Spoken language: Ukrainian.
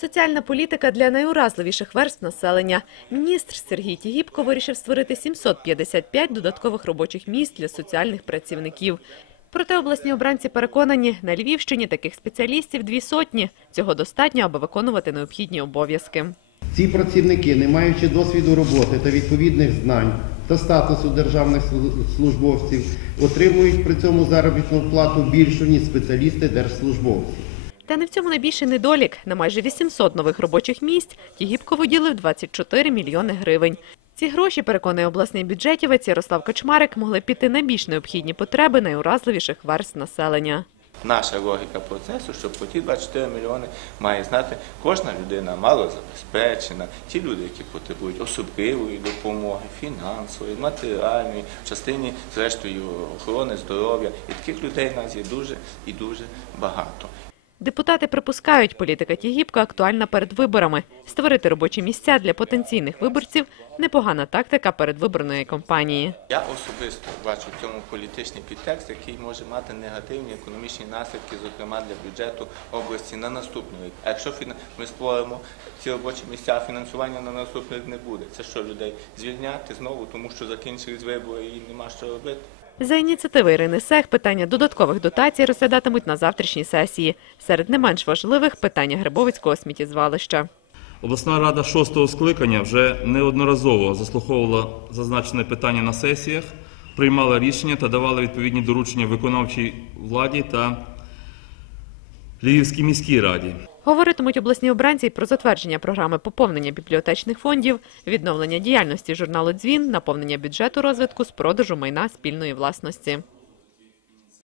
Соціальна політика для найуразливіших верств населення. Міністр Сергій Тігіпко вирішив створити 755 додаткових робочих місць для соціальних працівників. Проте обласні обранці переконані, на Львівщині таких спеціалістів дві сотні. Цього достатньо, аби виконувати необхідні обов'язки. Ці працівники, не маючи досвіду роботи та відповідних знань та статусу державних службовців, отримують при цьому заробітну плату більшу, ніж спеціалісти держслужбовці. Та не в цьому найбільший недолік. На майже 800 нових робочих місць Тігіпко виділив 24 мільйони гривень. Ці гроші, переконує обласний бюджетівець Ярослав Кочмарик, могли піти на більш необхідні потреби найуразливіших верств населення. Наша логіка процесу, що по ті 24 мільйони має знати кожна людина малозабезпечена, ті люди, які потребують особливої допомоги, фінансової, матеріальної, в частині, зрештою, охорони здоров'я. І таких людей в нас є дуже і дуже багато. Депутати припускають, політика Тігіпка актуальна перед виборами. Створити робочі місця для потенційних виборців – непогана тактика передвиборної кампанії. Я особисто бачу в цьому політичний підтекст, який може мати негативні економічні наслідки, зокрема для бюджету області на наступний рік. Якщо ми створимо ці робочі місця, фінансування на наступний рік не буде. Це що людей звільняти знову, тому що закінчились вибори і нема що робити. За ініціативи Ірини Сех питання додаткових дотацій розглядатимуть на завтрашній сесії. Серед не менш важливих – питання Грибовицького сміттєзвалища. Обласна рада шостого скликання вже неодноразово заслуховувала зазначене питання на сесіях, приймала рішення та давала відповідні доручення виконавчій владі та Львівській міській раді. Говоритимуть обласні обранці про затвердження програми поповнення бібліотечних фондів, відновлення діяльності журналу «Дзвін», наповнення бюджету розвитку з продажу майна спільної власності.